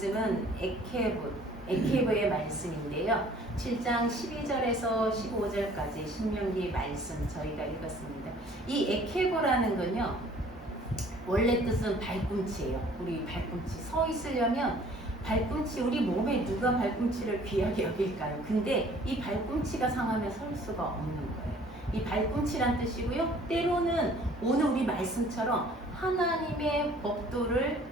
말씀은 에케브의 말씀인데요. 7장 12절에서 15절까지 신명기 말씀 저희가 읽었습니다. 이 에케브라는 건요, 원래 뜻은 발꿈치예요. 우리 발꿈치 서 있으려면 발꿈치, 우리 몸에 누가 발꿈치를 귀하게 여길까요? 근데 이 발꿈치가 상하면 설 수가 없는 거예요. 이 발꿈치란 뜻이고요. 때로는 오늘 우리 말씀처럼 하나님의 법도를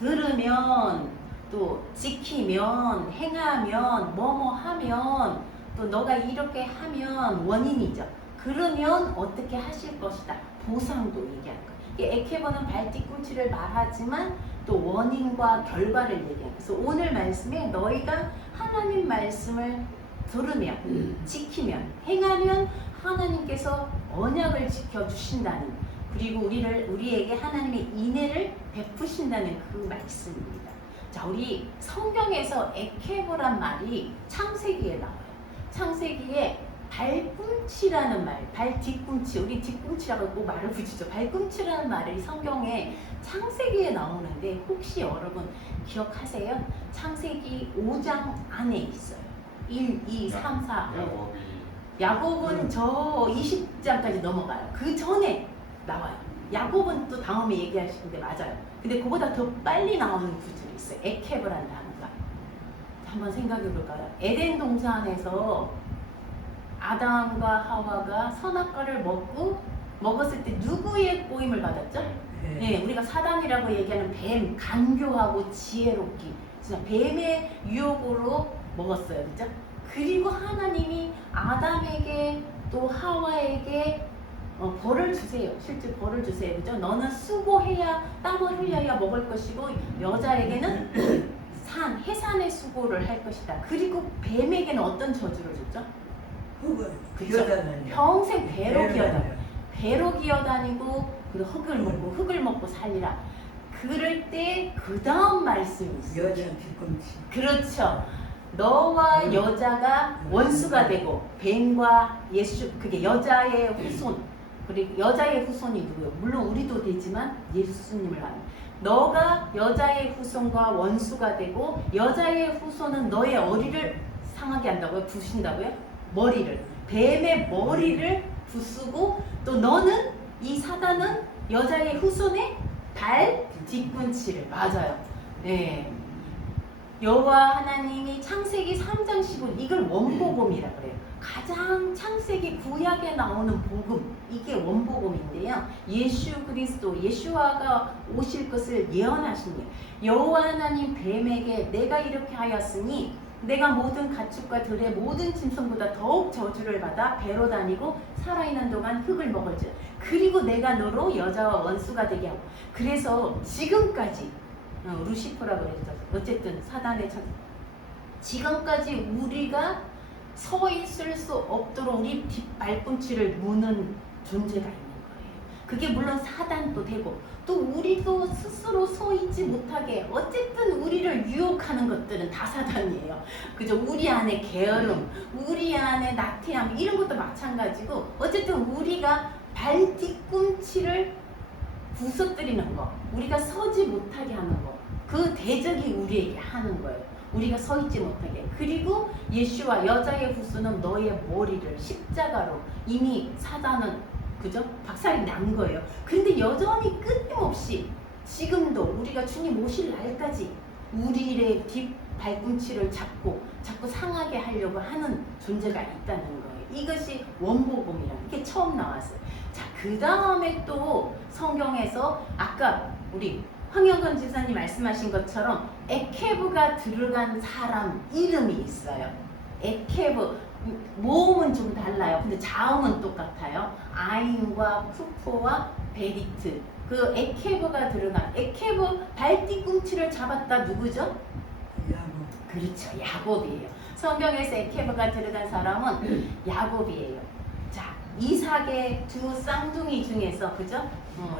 들으면, 또 지키면, 행하면, 뭐뭐 하면, 또 너가 이렇게 하면 원인이죠. 그러면 어떻게 하실 것이다. 보상도 얘기하는 거예요. 에케버는 발 뒤꿈치를 말하지만 또 원인과 결과를 얘기해요. 그래서 오늘 말씀에 너희가 하나님 말씀을 들으면, 지키면, 행하면 하나님께서 언약을 지켜주신다는, 그리고 우리에게 하나님의 인애를 베푸신다는 그 말씀입니다. 자, 우리 성경에서 에케브란 말이 창세기에 나와요. 창세기에 발꿈치라는 말, 발 뒤꿈치, 우리 뒤꿈치라고 꼭 말을 붙이죠. 발꿈치라는 말이 성경에 창세기에 나오는데 혹시 여러분 기억하세요? 창세기 5장 안에 있어요. 1, 2, 3, 4, 5. 야곱은 저 20장까지 넘어가요. 그 전에 나와요. 야곱은 또 다음에 얘기하시는데 맞아요. 근데 그보다 더 빨리 나오는 구절이 있어요. 에케브라는 단어가. 한번 생각해 볼까요? 에덴 동산에서 아담과 하와가 선악과를 먹었을 때 누구의 꼬임을 받았죠? 네, 우리가 사단이라고 얘기하는 뱀, 간교하고 지혜롭기, 진짜 뱀의 유혹으로 먹었어요, 그죠? 그리고 하나님이 아담에게 또 하와에게 벌을 주세요. 실제 벌을 주세요, 그죠? 너는 수고해야, 땀을 흘려야 먹을 것이고 여자에게는 해산의 수고를 할 것이다. 그리고 뱀에게는 어떤 저주를 줬죠? 흙을 기어다니고 평생 배로 기어다니고 그리고 흙을 먹고 살리라. 그럴 때 그 다음 말씀이 있어요. 여자 뒤꿈치. 그렇죠. 너와 여자가 원수가 되고 뱀과 예수, 그게 여자의 후손, 그리고 여자의 후손이 누구예요? 물론 우리도 되지만 예수님을 하는. 너가 여자의 후손과 원수가 되고 여자의 후손은 너의 어리를 상하게 한다고요? 부신다고요? 머리를, 뱀의 머리를 부수고, 또 너는, 이 사단은 여자의 후손의 발 뒤꿈치를, 맞아요. 네. 여호와 하나님이 창세기 3장 15, 이걸 원복음이라 그래요. 가장 창세기 구약에 나오는 복음, 이게 원복음인데요. 예수 그리스도, 예수아가 오실 것을 예언하신 거예요. 여호와 하나님 뱀에게 내가 이렇게 하였으니 내가 모든 가축과 들의 모든 짐승보다 더욱 저주를 받아 배로 다니고 살아있는 동안 흙을 먹을지, 그리고 내가 너로 여자와 원수가 되게 하고. 그래서 지금까지 루시퍼라고 그랬죠. 어쨌든 사단의 지금까지 우리가 서 있을 수 없도록 우리 뒷발꿈치를 무는 존재가 있는 거예요. 그게 물론 사단도 되고 또 우리도 스스로 서 있지 못하게, 어쨌든 우리를 유혹하는 것들은 다 사단이에요. 그죠? 우리 안에 게으름, 우리 안에 나태함, 이런 것도 마찬가지고, 어쨌든 우리가 발 뒤꿈치를 부서뜨리는 거, 우리가 서지 못하게 하는 거, 그 대적이 우리에게 하는 거예요. 우리가 서 있지 못하게. 그리고 예수와 여자의 후손은 너의 머리를 십자가로, 이미 사단은, 그죠? 박살이 난 거예요. 근데 여전히 끊임없이 지금도 우리가 주님 오실 날까지 우리의 뒷 발꿈치를 자꾸 상하게 하려고 하는 존재가 있다는 거예요. 이것이 원복음이라는 게 처음 나왔어요. 자, 그 다음에 또 성경에서 아까 우리 황영건 지사님 말씀하신 것처럼 에케브가 들어간 사람 이름이 있어요. 에케브, 모음은 좀 달라요. 근데 자음은 똑같아요. 아인과 푸포와 베리트. 그 에케브가 들어간, 에케브 발 뒤꿈치를 잡았다 누구죠? 야곱. 그렇죠. 야곱이에요. 성경에서 에케브가 들어간 사람은 야곱이에요. 자, 이삭의 두 쌍둥이 중에서, 그죠?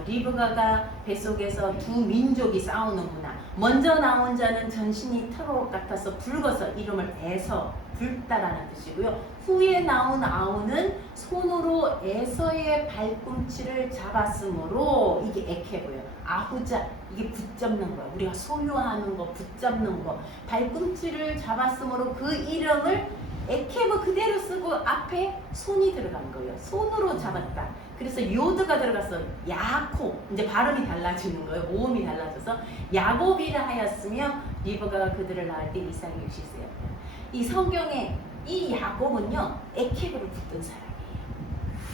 리브가가 뱃속에서 두 민족이 싸우는구나. 먼저 나온 자는 전신이 트롯 같아서 붉어서 이름을 에서, 붉다라는 뜻이고요. 후에 나온 아우는 손으로 에서의 발꿈치를 잡았으므로, 이게 에케브예요. 아후자, 이게 붙잡는 거야. 우리가 소유하는 거, 붙잡는 거. 발꿈치를 잡았으므로 그 이름을 에케브 그대로 쓰고 앞에 손이 들어간 거예요. 손으로 잡았다. 그래서 요드가 들어갔어. 야코. 이제 발음이 달라지는 거예요. 모음이 달라져서 야곱이라 하였으며 리브가가 그들을 낳을 때 이삭이 60세였다. 이 성경에 이 야곱은요, 에케브를 붙든 사람이에요.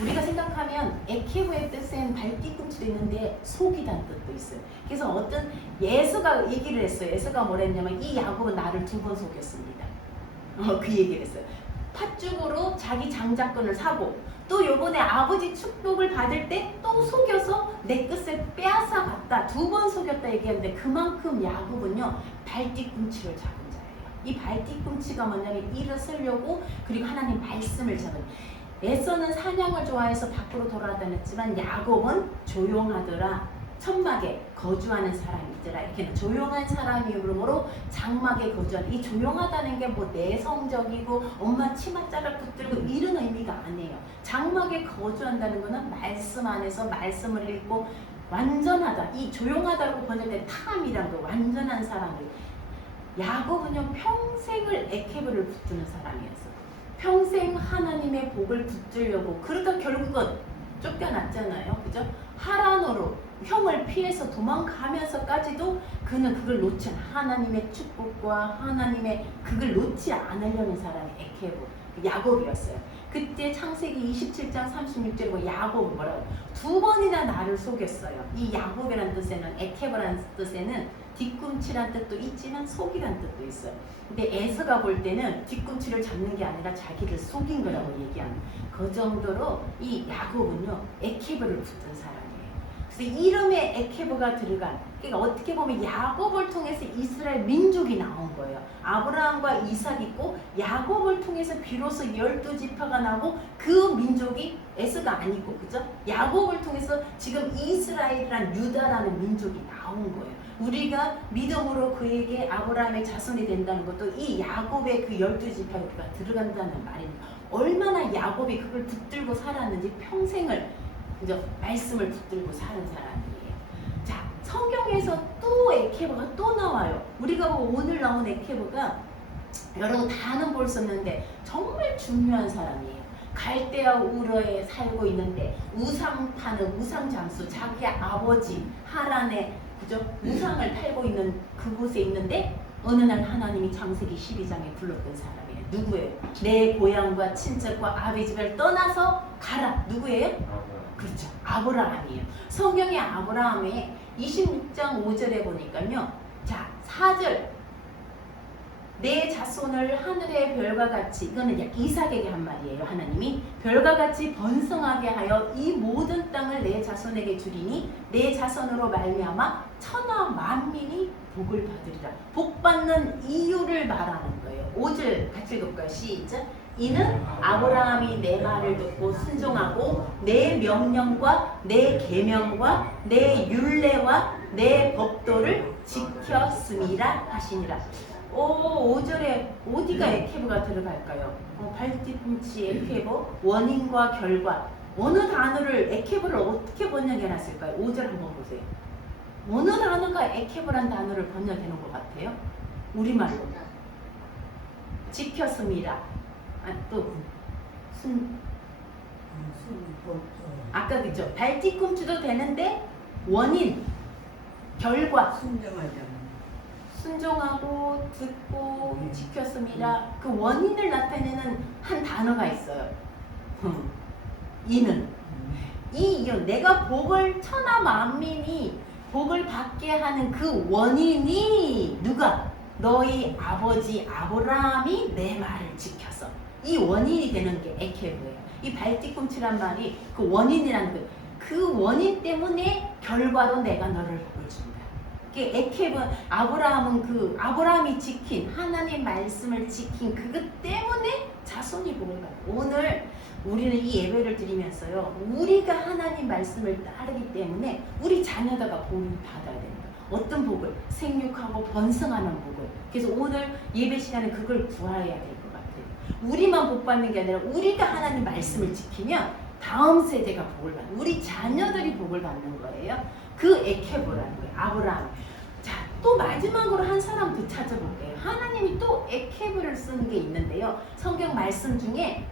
우리가 생각하면 에케브의 뜻은 발뒤꿈치도 있는데 속이란 뜻도 있어요. 그래서 어떤 예수가 얘기를 했어요. 예수가 뭐라 했냐면 이 야곱은 나를 2번 속였습니다. 그 얘기를 했어요. 팥죽으로 자기 장자권을 사고 또 요번에 아버지 축복을 받을 때 또 속여서 내 끝을 빼앗아 갔다. 2번 속였다 얘기하는데 그만큼 야곱은요 발뒤꿈치를 잡은 자예요. 이 발뒤꿈치가 뭐냐면 일어서려고 그리고 하나님 말씀을 잡은. 에서는 사냥을 좋아해서 밖으로 돌아다녔지만 야곱은 조용하더라. 천막에 거주하는 사람이더라. 이렇게 조용한 사람이므로 장막에 거주하는. 이 조용하다는 게 뭐 내성적이고 엄마 치맛자락 붙들고 이런 의미가 아니에요. 장막에 거주한다는 거는 말씀 안에서 말씀을 읽고 완전하다. 이 조용하다고 번역된 탐이란 거 완전한 사람들. 야곱은요 평생을 에케브를 붙드는 사람이었어요. 평생 하나님의 복을 붙들려고. 그러다 결국은 쫓겨났잖아요. 그죠? 하란으로 형을 피해서 도망가면서까지도 그는 그걸 놓지 않아. 하나님의 축복과 하나님의 그걸 놓지 않으려는 사람이 에케브, 야곱이었어요. 그때 창세기 27장 36절에 뭐 야곱은 뭐라고? 2번이나 나를 속였어요. 이 야곱이라는 뜻에는, 에케브라는 뜻에는 뒤꿈치란 뜻도 있지만 속이란 뜻도 있어요. 근데 에서가 볼 때는 뒤꿈치를 잡는 게 아니라 자기를 속인 거라고 얘기하는. 그 정도로 이 야곱은요 에케브를 붙든 사람이에요. 그래서 이름에 에케브가 들어간. 그러니까 어떻게 보면 야곱을 통해서 이스라엘 민족이 나온 거예요. 아브라함과 이삭 있고 야곱을 통해서 비로소 12지파가 나고 그 민족이 에서가 아니고, 그죠? 야곱을 통해서 지금 이스라엘이란 유다라는 민족이 나온 거예요. 우리가 믿음으로 그에게 아브라함의 자손이 된다는 것도 이 야곱의 그 12지파가 들어간다는 말입니다. 얼마나 야곱이 그걸 붙들고 살았는지 평생을 그죠? 말씀을 붙들고 사는 사람이에요. 자, 성경에서 또 에케브가 또 나와요. 우리가 오늘 나온 에케브가 여러분 다는 볼 수 없는데 정말 중요한 사람이에요. 갈대아 우르에 살고 있는데 우상 파는 우상 장수, 자기 아버지 하란에 그죠? 우상을 팔고 있는 그곳에 있는데 어느 날 하나님이 창세기 12장에 불렀던 사람이에요. 누구예요? 내 고향과 친척과 아비 집을 떠나서 가라. 누구예요? 그렇죠. 아브라함이에요. 성경의 아브라함의 26장 5절에 보니까요. 자, 4절. 내 자손을 하늘의 별과 같이, 이거는 이삭에게 한 말이에요. 하나님이 별과 같이 번성하게 하여 이 모든 땅을 내 자손에게 주리니 내 자손으로 말미암아 천하 만민이 복을 받으리라. 복 받는 이유를 말하는 거예요. 5절 같이 읽을까요? 시작. 이는 아브라함이 내 말을 듣고 순종하고 내 명령과 내 계명과 내 율례와 내 법도를 지켰음이라 하시니라. 5절에 어디가 에케브가 들어갈까요? 발뒤꿈치 에케브, 원인과 결과. 어느 단어를 에케브를 어떻게 번역해 놨을까요? 5절 한번 보세요. 어느 단어가 에케브란 단어를 번역해 놓은 것 같아요? 우리말로. 지켰음이라. 또 아까 그죠? 발뒤꿈치도 되는데 원인, 결과. 순종하고 듣고 지켰음이라. 그 원인을 나타내는 한 단어가 있어요. 이는 이 이유, 내가 복을 천하 만민이 복을 받게 하는 그 원인이 누가? 너희 아버지 아브라함이 내 말을 지켜서. 이 원인이 되는 게 에케브예요. 이 발뒤꿈치란 말이 그 원인이라는 거예요. 그 원인 때문에 결과로 내가 너를 복을 준다. 에케브, 아브라함은 그 아브라함이 지킨 하나님 말씀을 지킨 그것 때문에 자손이 복을 받아요. 오늘 우리는 이 예배를 드리면서요, 우리가 하나님 말씀을 따르기 때문에 우리 자녀다가 복을 받아야 됩니다. 어떤 복을? 생육하고 번성하는 복을. 그래서 오늘 예배 시간에 그걸 구해야 될 것 같아요. 우리만 복 받는 게 아니라 우리가 하나님 말씀을 지키면 다음 세대가 복을 받는, 우리 자녀들이 복을 받는 거예요. 그 에케보라는 거예요. 아브라함. 자, 또 마지막으로 한 사람 더 찾아볼게요. 하나님이 또 에케보를 쓰는 게 있는데요. 성경 말씀 중에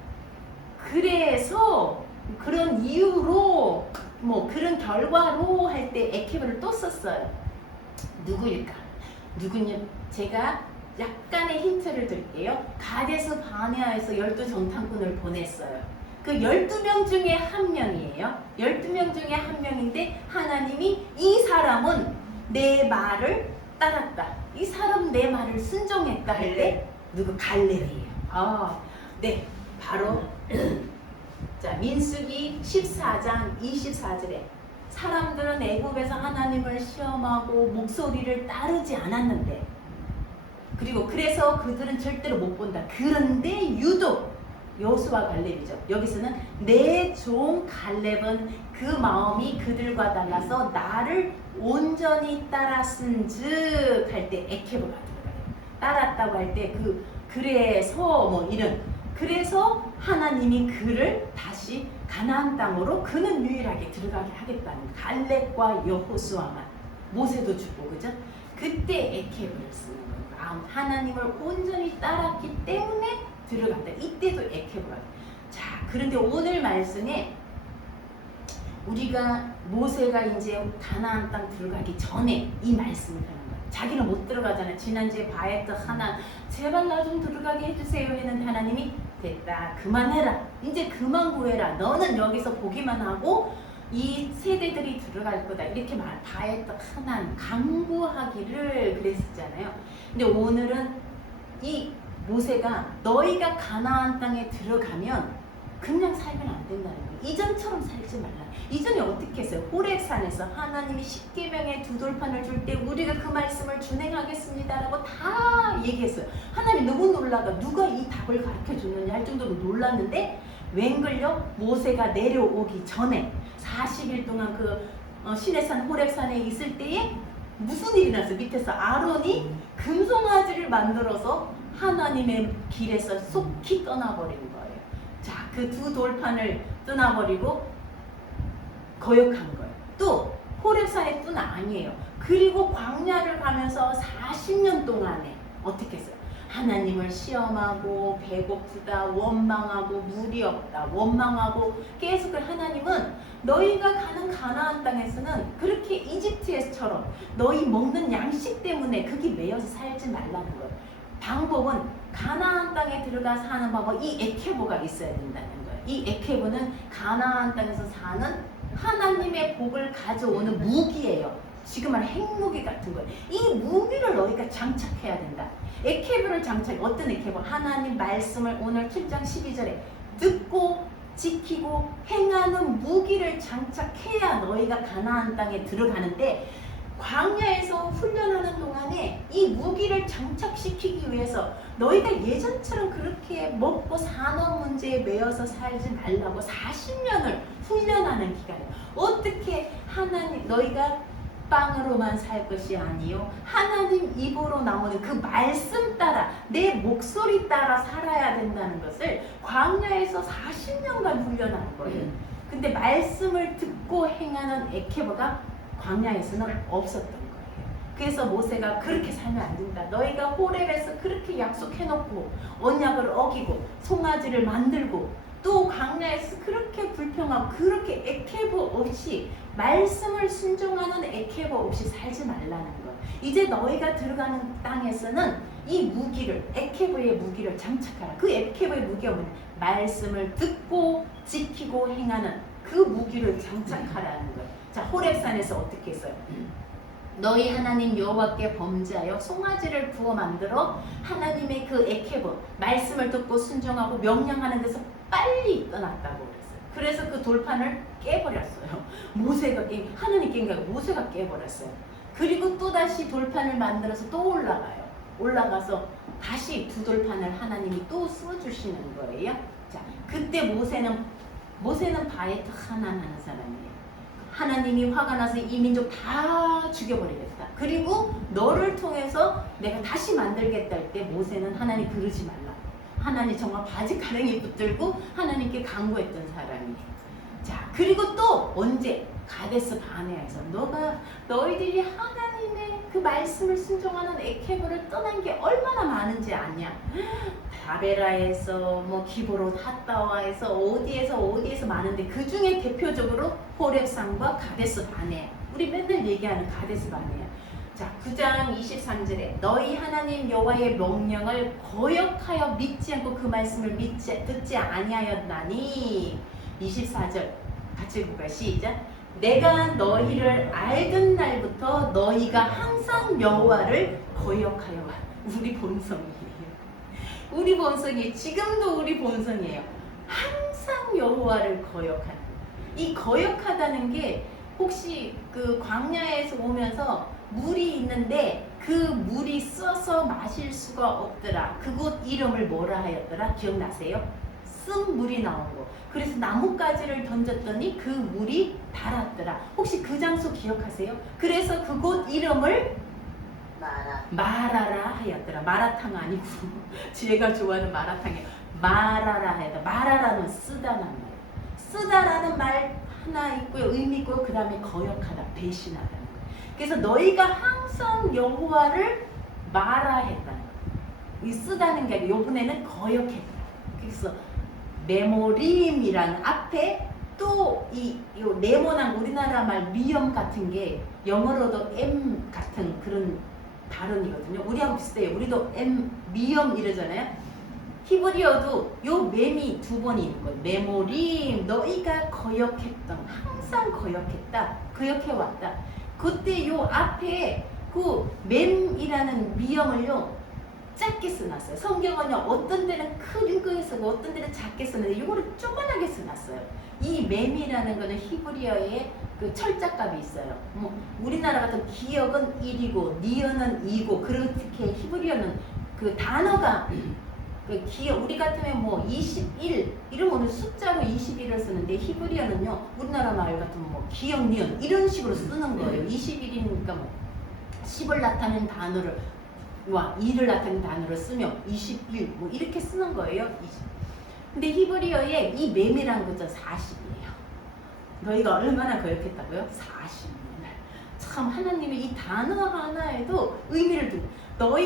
그래서 그런 이유로 뭐 그런 결과로 할 때 에케보를 또 썼어요. 누구일까? 누구냐? 제가 약간의 힌트를 드릴게요. 가데스 바네아에서 12 정탐꾼을 보냈어요. 그 12명 중에 한 명이에요. 12명 중에 한 명인데 하나님이 이 사람은 내 말을 따랐다. 이 사람은 내 말을 순종했다 할 때 누구? 갈렙이에요. 아, 네. 바로 자, 민수기 14장 24절에 사람들은 애굽에서 하나님을 시험하고 목소리를 따르지 않았는데, 그리고 그래서 그들은 절대로 못 본다. 그런데 유독 여호수아 갈렙이죠. 여기서는 내 종 갈렙은 그 마음이 그들과 달라서 나를 온전히 따랐은즉 할 때 에케보가 들어가요. 따랐다고 할 때 그래서 뭐 이런, 그래서 하나님이 그를 다시 가나안 땅으로 그는 유일하게 들어가게 하겠다는, 갈렙과 여호수아만, 모세도 죽고, 그죠? 그때 에케보를 쓰는 거예요. 하나님을 온전히 따랐기 때문에 들어간다. 이때도 에케보가. 자, 그런데 오늘 말씀에 우리가 모세가 이제 가나안 땅 들어가기 전에 이 말씀을 하는 거예요. 자기는 못 들어가잖아. 지난주에 바에트 하나 제발 나 좀 들어가게 해주세요 했는데 하나님이 됐다, 그만해라, 이제 그만 구해라, 너는 여기서 보기만 하고 이 세대들이 들어갈 거다, 이렇게 바에트 하나 강구하기를 그랬었잖아요. 근데 오늘은 이 모세가 너희가 가나안 땅에 들어가면 그냥 살면 안 된다는 거예요. 이전처럼 살지 말라. 이전에 어떻게 했어요? 호렙산에서 하나님이 십계명의 두 돌판을 줄 때 우리가 그 말씀을 준행하겠습니다라고 다 얘기했어요. 하나님이 너무 놀라가 누가 이 답을 가르쳐 줬느냐 할 정도로 놀랐는데, 웬걸요? 모세가 내려오기 전에 40일 동안 그 시내산 호렙산에 있을 때에 무슨 일이 났어요? 밑에서 아론이 금송아지를 만들어서 하나님의 길에서 속히 떠나버린 거예요. 자, 그 두 돌판을 떠나버리고 거역한 거예요. 또 호렙산뿐 아니에요. 그리고 광야를 가면서 40년 동안에 어떻게 했어요? 하나님을 시험하고 배고프다, 원망하고 물이 없다, 원망하고 계속. 하나님은 너희가 가는 가나안 땅에서는 그렇게 이집트에서처럼 너희 먹는 양식 때문에 거기 매여서 살지 말라는 거예요. 방법은 가나안 땅에 들어가 사는 방법, 이 에케보가 있어야 된다는 거예요. 이 에케보는 가나안 땅에서 사는 하나님의 복을 가져오는 무기예요. 지금 말한 핵무기 같은 거예요. 이 무기를 너희가 장착해야 된다. 에케보를 장착, 어떤 에케보? 하나님 말씀을 오늘 7장 12절에 듣고 지키고 행하는 무기를 장착해야 너희가 가나안 땅에 들어가는데, 광야에서 훈련하는 동안에 이 무기를 장착시키기 위해서 너희가 예전처럼 그렇게 먹고 산업 문제에 매여서 살지 말라고 40년을 훈련하는 기간이에요. 어떻게 하나님, 너희가 빵으로만 살 것이 아니요 하나님 입으로 나오는 그 말씀 따라, 내 목소리 따라 살아야 된다는 것을 광야에서 40년간 훈련하는 거예요. 근데 말씀을 듣고 행하는 에케보가 광야에서는 없었던 거예요. 그래서 모세가 그렇게 살면 안 된다. 너희가 호렙에서 그렇게 약속해놓고 언약을 어기고 송아지를 만들고 또 광야에서 그렇게 불평하고 그렇게 에케보 없이, 말씀을 순종하는 에케보 없이 살지 말라는 거예요. 이제 너희가 들어가는 땅에서는 이 무기를, 에케보의 무기를 장착하라. 그 에케보의 무기가 뭐냐? 말씀을 듣고 지키고 행하는 그 무기를 장착하라는 거예요. 자, 호렙산에서 어떻게 했어요? 너희 하나님 여호와께 범죄하여 송아지를 구워 만들어 하나님의 그 에케보 말씀을 듣고 순종하고 명령하는 데서 빨리 떠났다고 그랬어요. 그래서 그 돌판을 깨버렸어요. 모세가 하나님 깬 게 아니고 모세가 깨버렸어요. 그리고 또 다시 돌판을 만들어서 또 올라가요. 올라가서 다시 두 돌판을 하나님이 또 써주시는 거예요. 자, 그때 모세는 바에트 하나는 하는 사람이에요. 하나님이 화가 나서 이 민족 다 죽여버리겠다. 그리고 너를 통해서 내가 다시 만들겠다 할 때 모세는 하나님 그러지 말라. 하나님 정말 바지 가랭이 붙들고 하나님께 간구했던 사람이에요. 자, 그리고 또 언제? 가데스 바네아에서 너희들이 하나님의 그 말씀을 순종하는 에케보를 떠난 게 얼마나 많은지 아냐? 다베라에서 뭐 기브로 핫다와에서 어디에서 많은데 그 중에 대표적으로 호렙산과 가데스 바네아. 우리 맨날 얘기하는 가데스 바네아. 자, 9장 23절에 너희 하나님 여호와의 명령을 거역하여 믿지 않고 그 말씀을 듣지 아니하였나니. 24절 같이 읽어볼까요? 시작. 내가 너희를 알던 날부터 너희가 항상 여호와를 거역하여 왔다. 우리 본성이에요. 우리 본성이 지금도 우리 본성이에요. 항상 여호와를 거역하는. 이 거역하다는 게 혹시 그 광야에서 오면서 물이 있는데 그 물이 써서 마실 수가 없더라. 그곳 이름을 뭐라 하였더라? 기억나세요? 쓴 물이 나온 거. 그래서 나뭇가지를 던졌더니 그 물이 달았더라. 혹시 그 장소 기억하세요? 그래서 그곳 이름을 마라라 하였더라. 마라탕 아니고 제가 좋아하는 마라탕이에요. 마라라 하였다. 마라라는 쓰다라는 말. 쓰다라는 말 하나 있고요. 의미 있고요. 그 다음에 거역하다, 배신하다는 거. 그래서 너희가 항상 여호와를 마라했다는 거. 이 쓰다는 게 아니고 이번에는 거역했다. 그래서 메모림이라는 앞에 또 이 네모난 우리나라 말 미염 같은 게 영어로도 M 같은 그런 발음이거든요. 우리하고 비슷해요. 우리도 M 미염 이러잖아요. 히브리어도 요 맴이 두 번 있는 거예요. 메모림, 너희가 거역했던, 항상 거역했다, 거역해왔다. 그때 요 앞에 그 맴이라는 미염을요 작게 써놨어요. 성경은요 어떤 데는 크게 쓰고 어떤 데는 작게 쓰는데 이거를 조그맣게 써놨어요. 이 맴이라는 거는 히브리어에 그 철자값이 있어요. 뭐 우리나라 같은 기역은 1이고 니은은 2고 그렇게 히브리어는 그 단어가 그 기역 우리 같으면 뭐 21 이런 숫자로 21을 쓰는데 히브리어는요 우리나라 말 같으면 뭐 기역 니은 이런 식으로 쓰는 거예요. 21이니까 뭐 10을 나타내는 단어를 2를 나타내는 단어를 쓰면 21 뭐 이렇게 쓰는 거예요. 20. 근데 히브리어에 이 맴이라는 것은 40이에요. 너희가 얼마나 거역했다고요? 40년. 참 하나님이 이 단어 하나에도 의미를 두고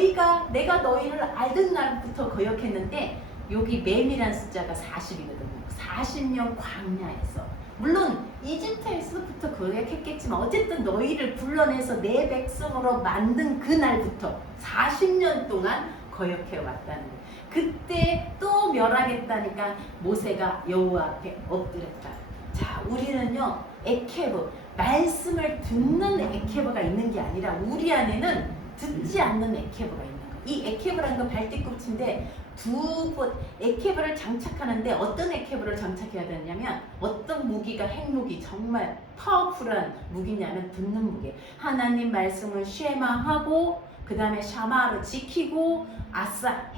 내가 너희를 알던 날부터 거역했는데 여기 맴이라는 숫자가 40이거든요. 40년 광야에서 물론 이집트에서부터 거역했겠지만 어쨌든 너희를 불러내서 내 백성으로 만든 그날부터 40년 동안 거역해 왔다는 거예요. 그때 또 멸하겠다니까 모세가 여호와 앞에 엎드렸다. 자, 우리는요 에케브 말씀을 듣는 에케브가 있는 게 아니라 우리 안에는 듣지 않는 에케브가 있는 거예요. 이 에케브라는 건 발뒤꿈치인데 두 번 에케브를 장착하는데 어떤 에케브를 장착해야 되냐면 어떤 무기가 핵무기 정말 파워풀한 무기냐면 듣는 무기. 하나님 말씀을 쉐마하고 그 다음에 샤마를 지키고 아사가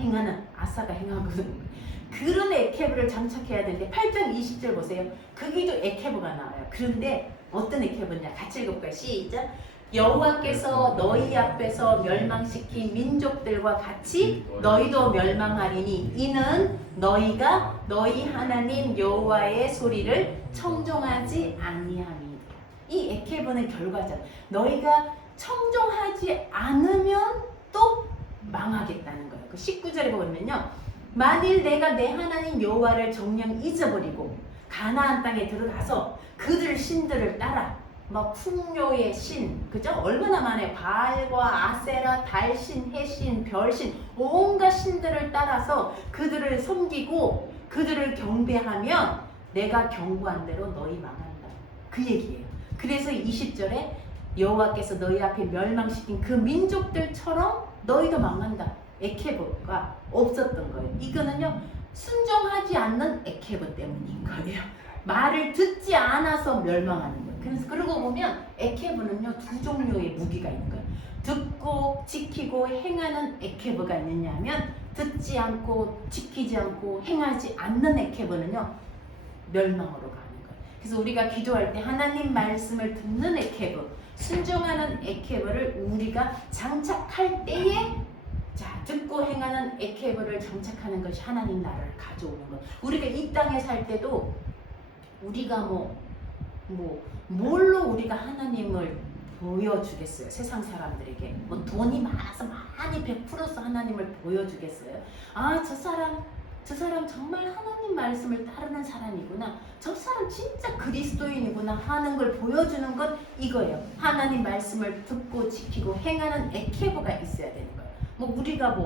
행하거든요. 그런 에케브를 장착해야 되는데 8장 20절 보세요. 거기도 에케브가 나와요. 그런데 어떤 에케브냐 같이 읽어볼까요? 시작. 여호와께서 너희 앞에서 멸망시킨 민족들과 같이 너희도 멸망하리니 이는 너희가 너희 하나님 여호와의 소리를 청종하지 아니함이니라. 이 에케브는 결과잖아. 너희가 청종하지 않으면 또 망하겠다는 거예요. 그 19절에 보면요. 만일 내가 내 하나님 여호와를 정녕 잊어버리고 가나안 땅에 들어가서 그들 신들을 따라 막 풍요의 신, 그죠? 얼마나 많아요. 바알과 아세라, 달신, 해신, 별신, 온갖 신들을 따라서 그들을 섬기고 그들을 경배하면 내가 경고한 대로 너희 망한다. 그 얘기예요. 그래서 20절에 여호와께서 너희 앞에 멸망시킨 그 민족들처럼 너희도 망한다. 에케브가 없었던 거예요. 이거는요 순종하지 않는 에케브 때문인 거예요. 말을 듣지 않아서 멸망하는 거예요. 그래서 그러고 보면 에케브는요 두 종류의 무기가 있는 거예요. 듣고 지키고 행하는 에케브가 있느냐 하면 듣지 않고 지키지 않고 행하지 않는 에케브는요 멸망으로 가는 거예요. 그래서 우리가 기도할 때 하나님 말씀을 듣는 에케브, 순종하는 에케브를 우리가 장착할 때에 자, 듣고 행하는 에케브를 장착하는 것이 하나님 나라를 가져오는 것. 우리가 이 땅에 살 때도 우리가 뭘로 우리가 하나님을 보여주겠어요? 세상 사람들에게 뭐 돈이 많아서 많이 베풀어서 하나님을 보여주겠어요? 아, 저 사람 정말 하나님 말씀을 따르는 사람이구나, 저 사람 진짜 그리스도인이구나 하는 걸 보여주는 건 이거예요. 하나님 말씀을 듣고 지키고 행하는 에케보가 있어야 되는 거예요. 우리가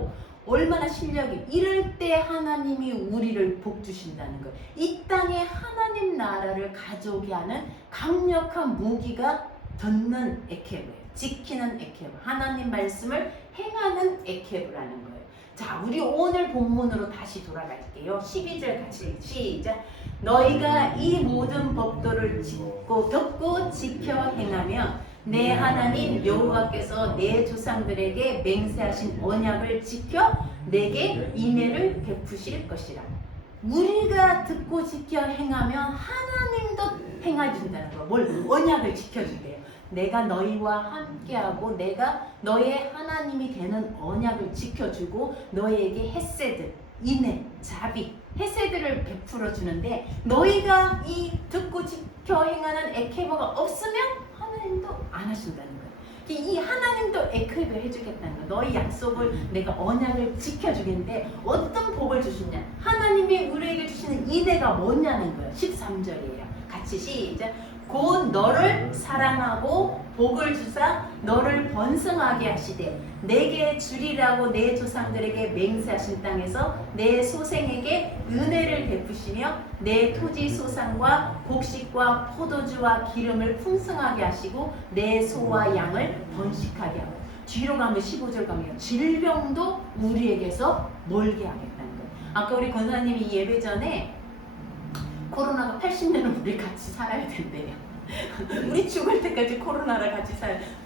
얼마나 실력이, 이럴 때 하나님이 우리를 복 주신다는 거예요. 이 땅에 하나님 나라를 가져오게 하는 강력한 무기가 듣는 에케브예요. 지키는 에케브, 하나님 말씀을 행하는 에케브라는 거예요. 자, 우리 오늘 본문으로 다시 돌아갈게요. 12절 같이 시작. 너희가 이 모든 법도를 듣고 지켜 행하면 내 하나님 여호와께서 내 조상들에게 맹세하신 언약을 지켜 내게 인애를 베푸실 것이라. 우리가 듣고 지켜 행하면 하나님도 행해준다는 거. 뭘? 언약을 지켜준대요. 내가 너희와 함께하고 내가 너의 하나님이 되는 언약을 지켜주고 너희에게 헤세드, 인애, 자비, 헤세드를 베풀어 주는데, 너희가 이 듣고 지켜 행하는 에케버가 없으면 하나님도 안 하신다는 거예요. 이 하나님도 에케버 해주겠다는 거예요. 너희 약속을, 내가 언약을 지켜주겠는데 어떤 복을 주시냐? 하나님이 우리에게 주시는 인애가 뭐냐는 거예요. 13절이에요. 같이 시작. 곧 너를 사랑하고 복을 주사 너를 번성하게 하시되 내게 주리라고 내 조상들에게 맹세하신 땅에서 내 소생에게 은혜를 베푸시며 내 토지 소산과 곡식과 포도주와 기름을 풍성하게 하시고 내 소와 양을 번식하게 하고. 뒤로 가면 15절 가면 질병도 우리에게서 멀게 하겠다는 거예요. 아까 우리 권사님이 예배 전에 코로나가 80년은 우리 같이 살아야 된대요. 우리 죽을 때까지 코로나랑 같이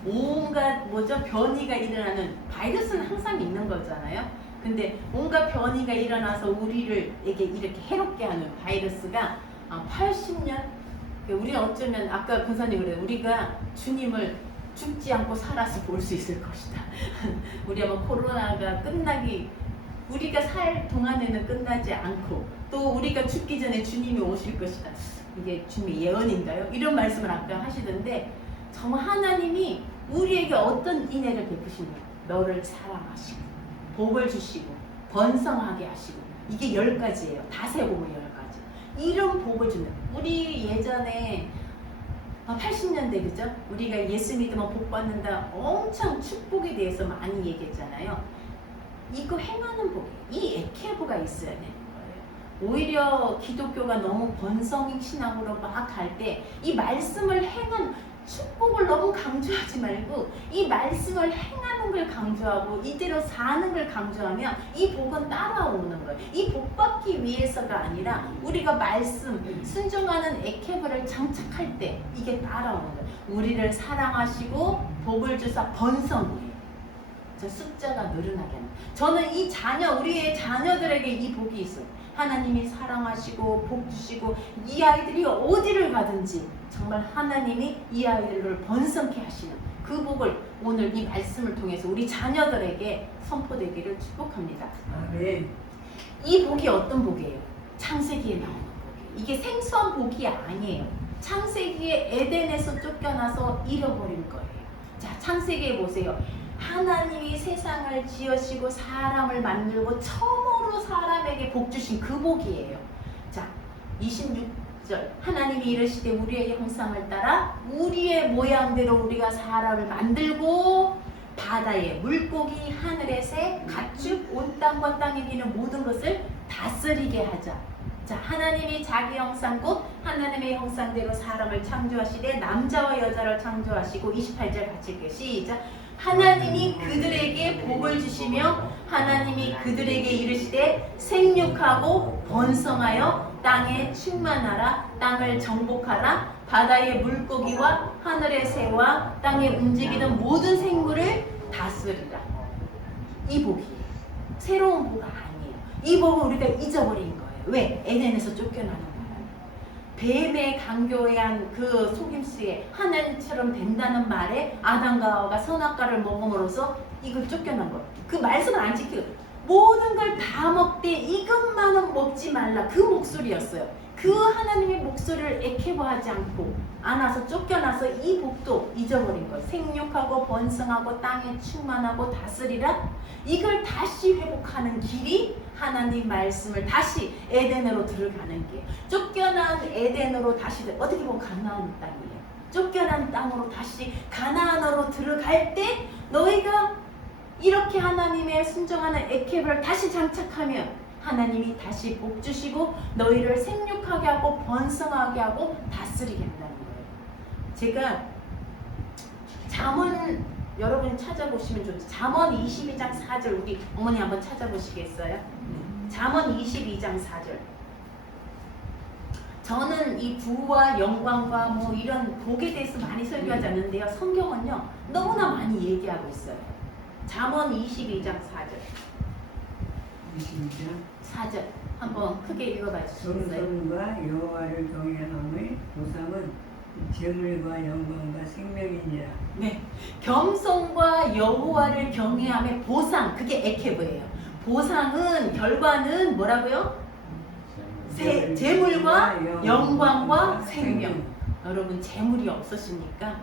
온갖 변이가 일어나는, 바이러스는 항상 있는 거잖아요. 근데 온갖 변이가 일어나서 우리에게 이렇게 해롭게 하는 바이러스가 80년, 우리는 어쩌면 아까 권사님 그래요. 우리가 주님을 죽지 않고 살아서 볼 수 있을 것이다. 우리 아마 코로나가 우리가 살 동안에는 끝나지 않고 또 우리가 죽기 전에 주님이 오실 것이다. 이게 주님의 예언인가요? 이런 말씀을 아까 하시던데, 정말 하나님이 우리에게 어떤 인애를 베푸시냐? 너를 사랑하시고 복을 주시고 번성하게 하시고, 이게 10가지예요. 다세 복을 10가지. 이런 복을 주는, 우리 예전에 80년대 그죠? 우리가 예수 믿으면 복 받는다, 엄청 축복에 대해서 많이 얘기했잖아요. 이거 행하는 복이에요. 이 에케보가 있어야 되는 거예요. 오히려 기독교가 너무 번성 신앙으로 막 갈 때 이 말씀을 행한 축복을 너무 강조하지 말고 이 말씀을 행하는 걸 강조하고 이대로 사는 걸 강조하면 이 복은 따라오는 거예요. 이 복 받기 위해서가 아니라 우리가 말씀 순종하는 에케보를 장착할 때 이게 따라오는 거예요. 우리를 사랑하시고 복을 주사 번성이에요. 저 숫자가 늘어나게 하는. 저는 이 우리의 자녀들에게 이 복이 있어요. 하나님이 사랑하시고 복 주시고 이 아이들이 어디를 가든지 정말 하나님이 이 아이들을 번성케 하시는 그 복을 오늘 이 말씀을 통해서 우리 자녀들에게 선포되기를 축복합니다. 아멘. 이 복이 어떤 복이에요? 창세기에 나오는 복이에요. 이게 생소한 복이 아니에요. 창세기에 에덴에서 쫓겨나서 잃어버린 거예요. 자, 창세기에 보세요. 하나님이 세상을 지으시고 사람을 만들고 처음으로 사람에게 복 주신 그 복이에요. 자, 26절 하나님이 이르시되 우리의 형상을 따라 우리의 모양대로 우리가 사람을 만들고 바다의 물고기, 하늘의 새, 가축, 온 땅과 땅에 기는 모든 것을 다스리게 하자. 자, 하나님이 자기 형상 곧 하나님의 형상대로 사람을 창조하시되 남자와 여자를 창조하시고 28절 같이 읽게요. 시작. 하나님이 그들에게 복을 주시며 하나님이 그들에게 이르시되 생육하고 번성하여 땅에 충만하라. 땅을 정복하라. 바다의 물고기와 하늘의 새와 땅에 움직이는 모든 생물을 다스리라. 이 복이에요. 새로운 복 아니에요. 이 복은 우리가 잊어버린 거예요. 왜? 에덴에서 쫓겨나는 거예요. 뱀의 강교한 그 속임수에 하나님처럼 된다는 말에 아담과 하와가 선악과를 먹음으로써 이걸 쫓겨난 거예요. 그 말씀을 안 지키고 모든 걸 다 먹되 이것만은 먹지 말라. 그 목소리였어요. 그 하나님의 목소리를 애케버하지 않고 안아서 쫓겨나서 이 복도 잊어버린 거예요. 생육하고 번성하고 땅에 충만하고 다스리라. 이걸 다시 회복하는 길이 하나님 말씀을 다시 에덴으로 들어가는 길. 쫓겨난 에덴으로 다시 어떻게 보면 가나안 땅이에요. 쫓겨난 땅으로 다시 가나안으로 들어갈 때 너희가 이렇게 하나님의 순종하는 에케브를 다시 장착하면 하나님이 다시 복 주시고 너희를 생육하게 하고 번성하게 하고 다스리게 한다는 거예요. 제가 잠언 여러분 찾아보시면 좋죠. 잠언 22장 4절 우리 어머니 한번 찾아보시겠어요? 잠언 22장 4절. 저는 이 부와 영광과 뭐 이런 복에 대해서 많이 설교하지 않는데요. 성경은요 너무나 많이 얘기하고 있어요. 잠언 22장 4절. 22장 4절 한번 크게 읽어봐 주시겠어요? 겸손과 여호와를 경외함의 보상은 재물과 영광과 생명이니라. 네, 겸손과 여호와를 경외함의 보상, 그게 에케브예요. 보상은 결과는 뭐라고요? 재물과 영광과 생명. 여러분 재물이 없으십니까?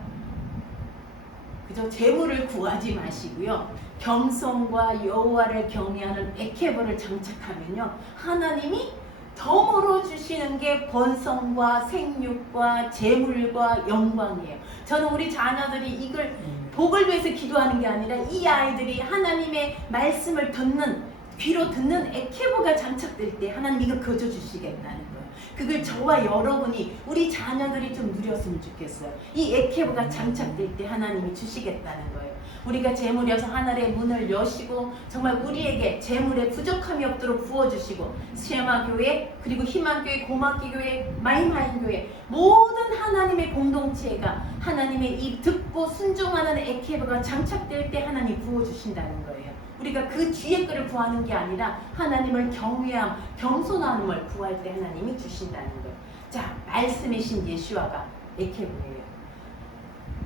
그죠? 재물을 구하지 마시고요. 겸손과 여호와를 경외하는 에케브를 장착하면요, 하나님이 덤으로 주시는 게 번성과 생육과 재물과 영광이에요. 저는 우리 자녀들이 이걸 복을 위해서 기도하는 게 아니라 이 아이들이 하나님의 말씀을 듣는 귀로 듣는 에케브가 장착될 때 하나님 이걸 거저 주시겠다는 거예요. 그걸 저와 여러분이 우리 자녀들이 좀 누렸으면 좋겠어요. 이 에케브가 장착될 때 하나님이 주시겠다는 거예요. 우리가 재물이어서 하늘의 문을 여시고 정말 우리에게 재물에 부족함이 없도록 부어주시고 시에마교회 그리고 희망교회 고막기교회 마이마인교회 모든 하나님의 공동체가 하나님의 이 듣고 순종하는 에케브가 장착될 때 하나님 부어주신다는 거예요. 우리가 그 뒤에 거를 구하는 게 아니라 하나님을 경외함, 겸손함을 구할 때 하나님이 주신다는 거예요. 자, 말씀이신 예수아가 에케브예요.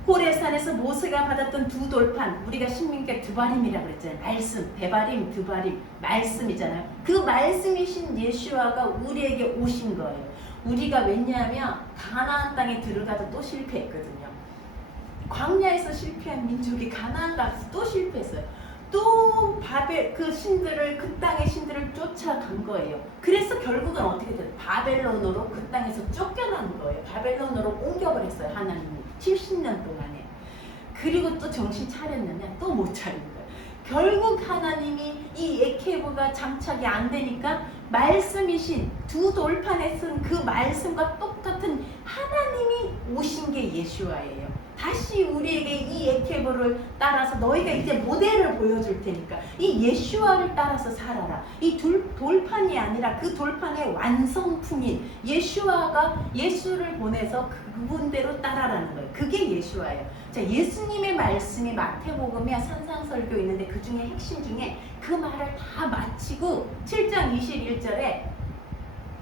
호레산에서 모세가 받았던 두 돌판, 우리가 신명기 드바림이라고 그랬잖아요. 말씀, 데바림, 드바림, 말씀이잖아요. 그 말씀이신 예수아가 우리에게 오신 거예요. 우리가 왜냐하면 가나안 땅에 들어가도 또 실패했거든요. 광야에서 실패한 민족이 가나안 가서 또 실패했어요. 또 바벨 그 신들을 그 땅의 신들을 쫓아간 거예요. 그래서 결국은 어떻게 돼요? 바벨론으로 그 땅에서 쫓겨난 거예요. 바벨론으로 옮겨버렸어요. 하나님이 70년 동안에. 그리고 또 정신 차렸느냐? 또 못 차린 거예요. 결국 하나님이 이 에케브가 장착이 안 되니까 말씀이신 두 돌판에 쓴 그 말씀과 똑같은 하나님이 오신 게 예수아예요. 다시 우리에게 이 에케브를 따라서 너희가 이제 모델을 보여줄 테니까 이 예수아를 따라서 살아라. 이 돌판이 아니라 그 돌판의 완성품인 예수아가 예수를 보내서 그분대로 따라라는 거예요. 그게 예수아예요. 자, 예수님의 말씀이 마태복음에 산상설교 있는데 그 중에 핵심 중에 그 말을 다 마치고 7장 21절에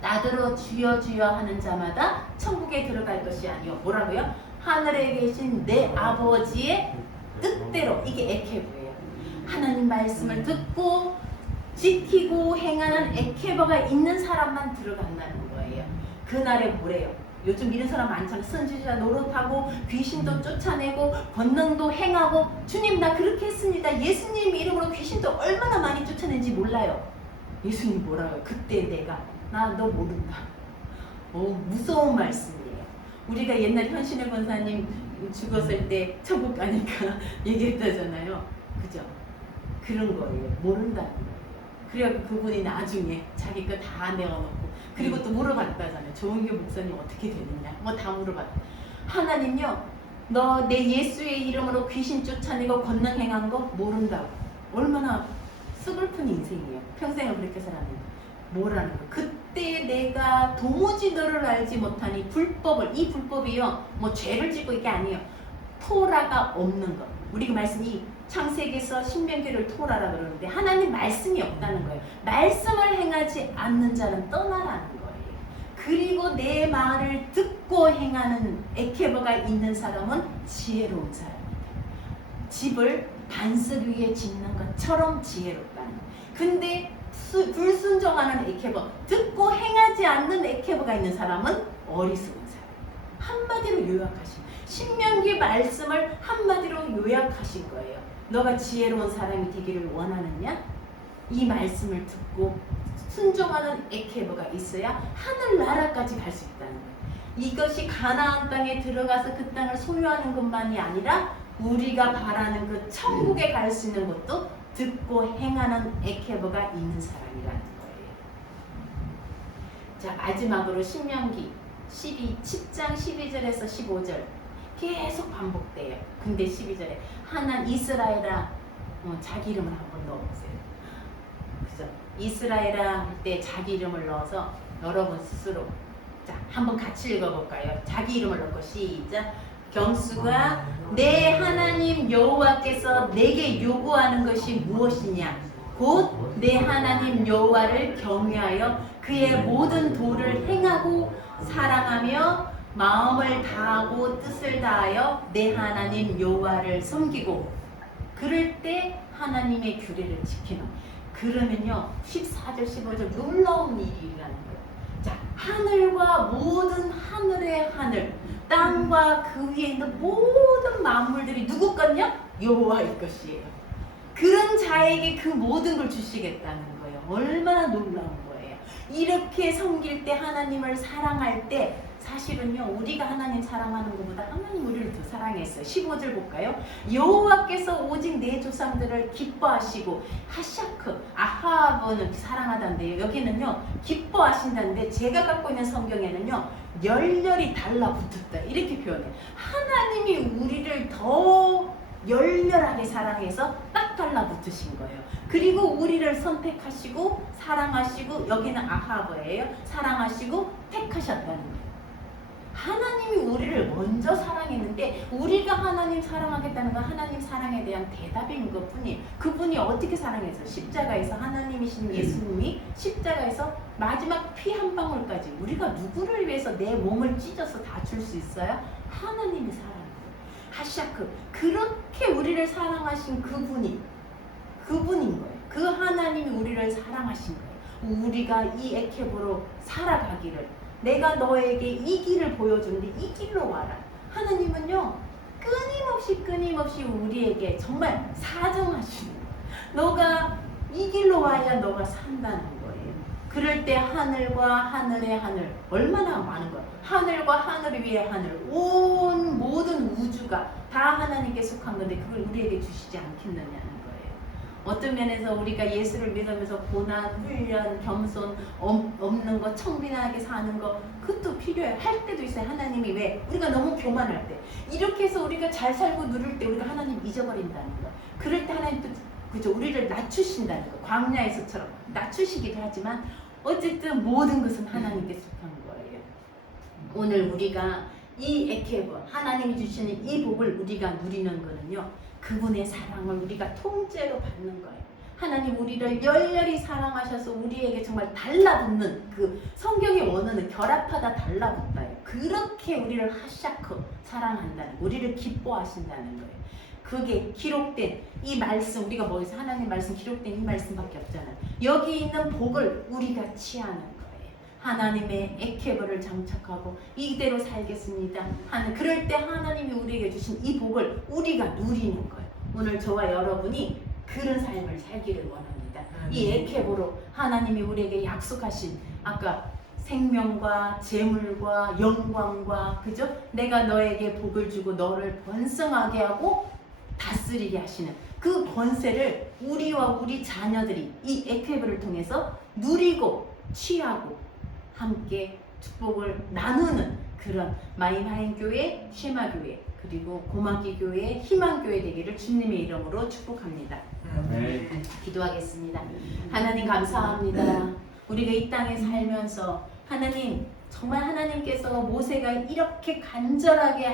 나더러 주여 주여 하는 자마다 천국에 들어갈 것이 아니요. 뭐라고요? 하늘에 계신 내 아버지의 뜻대로. 이게 에케브예요. 하나님 말씀을 듣고 지키고 행하는 에케브가 있는 사람만 들어간다는 거예요. 그날에 뭐래요? 요즘 이런 사람 많잖아요. 선지자 노릇하고 귀신도 쫓아내고 권능도 행하고 주님 나 그렇게 했습니다. 예수님 이름으로 귀신도 얼마나 많이 쫓아낸지 몰라요. 예수님 뭐라고요? 그때 내가 나 너 모른다. 무서운 말씀이에요. 우리가 옛날 현신의 권사님 죽었을 때 천국 가니까 얘기했다잖아요. 그죠? 그런 거예요. 모른다는 거예요. 그래야 그분이 나중에 자기 거 다 내어놓고 그리고 또 물어봤다잖아요. 조은교 목사님 어떻게 됐느냐 뭐 다 물어봤다. 하나님요 너 내 예수의 이름으로 귀신 쫓아내고 권능 행한 거 모른다고. 얼마나 스글픈 인생이에요. 평생을 그렇게 살았는데 뭐라는 거. 그때 내가 도무지 너를 알지 못하니 불법을, 이 불법이요 뭐 죄를 짓고 이게 아니에요. 토라가 없는 것. 우리 그 말씀이 창세기에서 신명기를 토라라 그러는데 하나님 말씀이 없다는 거예요. 말씀을 행하지 않는 자는 떠나라는 거예요. 그리고 내 말을 듣고 행하는 에케버가 있는 사람은 지혜로운 사람입니다. 집을 반석 위에 짓는 것처럼 지혜롭다는 거예요. 근데 불순종하는 에케버, 듣고 행하지 않는 에케버가 있는 사람은 어리석은 사람. 한마디로 요약하신, 신명기 말씀을 한마디로 요약하신 거예요. 너가 지혜로운 사람이 되기를 원하느냐? 이 말씀을 듣고 순종하는 에케버가 있어야 하늘나라까지 갈 수 있다는 거예요. 이것이 가나안 땅에 들어가서 그 땅을 소유하는 것만이 아니라 우리가 바라는 그 천국에 갈 수 있는 것도 듣고 행하는 에케버가 있는 사람이라는 거예요. 자, 마지막으로 신명기 10장 12절에서 15절 계속 반복돼요. 근데 12절에 이스라엘아, 자기 이름을 한번 넣어보세요. 그죠? 이스라엘아 할 때 자기 이름을 넣어서 여러분 스스로, 자, 한번 같이 읽어볼까요? 자기 이름을 넣고 시작. 경수가 내 하나님 여호와께서 내게 요구하는 것이 무엇이냐? 곧 내 하나님 여호와를 경외하여 그의 모든 도를 행하고 사랑하며 마음을 다하고 뜻을 다하여 내 하나님 여호와를 섬기고 그럴 때 하나님의 규례를 지키는. 그러면요 14절 15절 놀라운 일이라는 거예요. 자, 하늘과 모든 하늘의 하늘, 땅과 그 위에 있는 모든 만물들이 누구 것냐? 여호와의 것이에요. 그런 자에게 그 모든 걸 주시겠다는 거예요. 얼마나 놀라운 거예요. 이렇게 섬길 때, 하나님을 사랑할 때, 사실은요 우리가 하나님 사랑하는 것보다 하나님 우리를 더 사랑했어요. 15절 볼까요? 여호와께서 오직 내 조상들을 기뻐하시고 아하브는 사랑하다는데요, 여기는요 기뻐하신다는데, 제가 갖고 있는 성경에는요 열렬히 달라붙었다 이렇게 표현해요. 하나님이 우리를 더 열렬하게 사랑해서 딱 달라붙으신 거예요. 그리고 우리를 선택하시고 사랑하시고, 여기는 아하브예요. 사랑하시고 택하셨다는 거예요. 하나님이 우리를 먼저 사랑했는데 우리가 하나님 사랑하겠다는 건 하나님 사랑에 대한 대답인 것뿐이에요. 그분이 어떻게 사랑했어요? 십자가에서, 하나님이신 예수님이 십자가에서 마지막 피 한 방울까지, 우리가 누구를 위해서 내 몸을 찢어서 다 줄 수 있어요? 하나님이 사랑했어요. 그렇게 우리를 사랑하신 그분인 거예요. 그 하나님이 우리를 사랑하신 거예요. 우리가 이 에케보로 살아가기를, 내가 너에게 이 길을 보여주는데 이 길로 와라. 하나님은요 끊임없이 우리에게 정말 사정하시는 거예요. 너가 이 길로 와야 너가 산다는 거예요. 그럴 때 하늘과 하늘의 하늘, 얼마나 많은 거야. 하늘과 하늘 위의 하늘, 온 모든 우주가 다 하나님께 속한 건데 그걸 우리에게 주시지 않겠느냐는 거예요. 어떤 면에서 우리가 예수를 믿으면서 고난, 훈련, 겸손, 없는 거, 청빈하게 사는 거, 그것도 필요해. 할 때도 있어요. 하나님이 왜? 우리가 너무 교만할 때. 이렇게 해서 우리가 잘 살고 누릴 때 우리가 하나님 잊어버린다는 거. 그럴 때 하나님 또, 그죠? 우리를 낮추신다는 거. 광야에서처럼 낮추시기도 하지만 어쨌든 모든 것은 하나님께 속한 거예요. 오늘 우리가 이 에케브, 하나님이 주시는 이 복을 우리가 누리는 거는요, 그분의 사랑을 우리가 통째로 받는 거예요. 하나님 우리를 열렬히 사랑하셔서 우리에게 정말 달라붙는, 그 성경이 원하는 결합하다 달라붙다요. 그렇게 우리를 사랑한다는, 우리를 기뻐하신다는 거예요. 그게 기록된 이 말씀, 우리가 뭐해서 하나님 말씀 기록된 이 말씀밖에 없잖아요. 여기 있는 복을 우리가 취하는 거예요. 하나님의 에케버를 장착하고 이대로 살겠습니다 하는, 그럴 때 하나님이 우리에게 주신 이 복을 우리가 누리는 거예요. 오늘 저와 여러분이 그런 삶을 살기를 원합니다. 이 에케버로 하나님이 우리에게 약속하신, 아까 생명과 재물과 영광과, 그죠? 내가 너에게 복을 주고 너를 번성하게 하고 다스리게 하시는 그 권세를 우리와 우리 자녀들이 이 에케버를 통해서 누리고 취하고 함께 축복을 나누는 그런 마임하인교회, 쉐마교회, 그리고 고마기교회, 희망교회 되기를 주님의 이름으로 축복합니다. 기도하겠습니다. 하나님 감사합니다. 우리가 이 땅에 살면서 하나님, 정말 하나님께서 모세가 이렇게 간절하게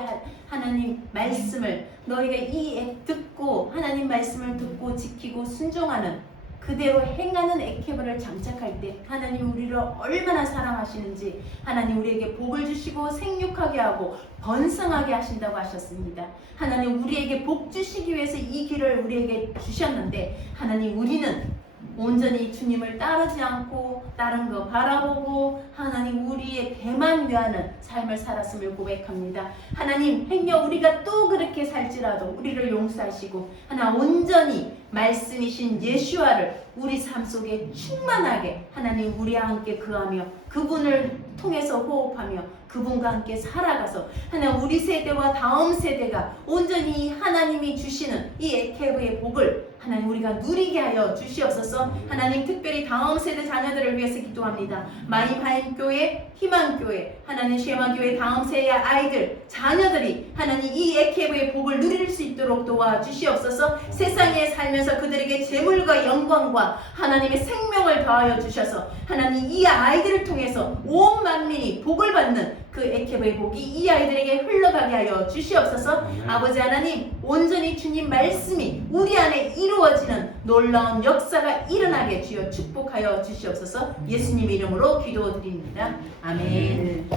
하나님 말씀을, 너희가 이 듣고 하나님 말씀을 듣고 지키고 순종하는, 그대로 행하는 에케버를 장착할 때 하나님 우리를 얼마나 사랑하시는지, 하나님 우리에게 복을 주시고 생육하게 하고 번성하게 하신다고 하셨습니다. 하나님 우리에게 복 주시기 위해서 이 길을 우리에게 주셨는데, 하나님 우리는 온전히 주님을 따르지 않고 다른 거 바라보고 하나님 우리의 배만 위하는 삶을 살았음을 고백합니다. 하나님 행여 우리가 또 그렇게 살지라도 우리를 용서하시고 하나 온전히 말씀이신 예수와를 우리 삶 속에 충만하게 하나님 우리와 함께 거하며 그분을 통해서 호흡하며 그분과 함께 살아가서 하나님 우리 세대와 다음 세대가 온전히 하나님이 주시는 이 에케브의 복을 하나님 우리가 누리게 하여 주시옵소서. 하나님 특별히 다음 세대 자녀들을 위해서 기도합니다. 마이파임교회, 희망교회, 하나님 쉐마교회 다음 세대 아이들, 자녀들이 하나님 이 에케브의 복을 누릴 수 있도록 도와주시옵소서. 세상에 살면서 그들에게 재물과 영광과 하나님의 생명을 더하여 주셔서 하나님 이 아이들을 통해서 온 만민이 복을 받는 그 에케브의 복이 이 아이들에게 흘러가게 하여 주시옵소서. 아버지 하나님 온전히 주님 말씀이 우리 안에 이루어지는 놀라운 역사가 일어나게 주여 축복하여 주시옵소서. 예수님 이름으로 기도드립니다. 아멘.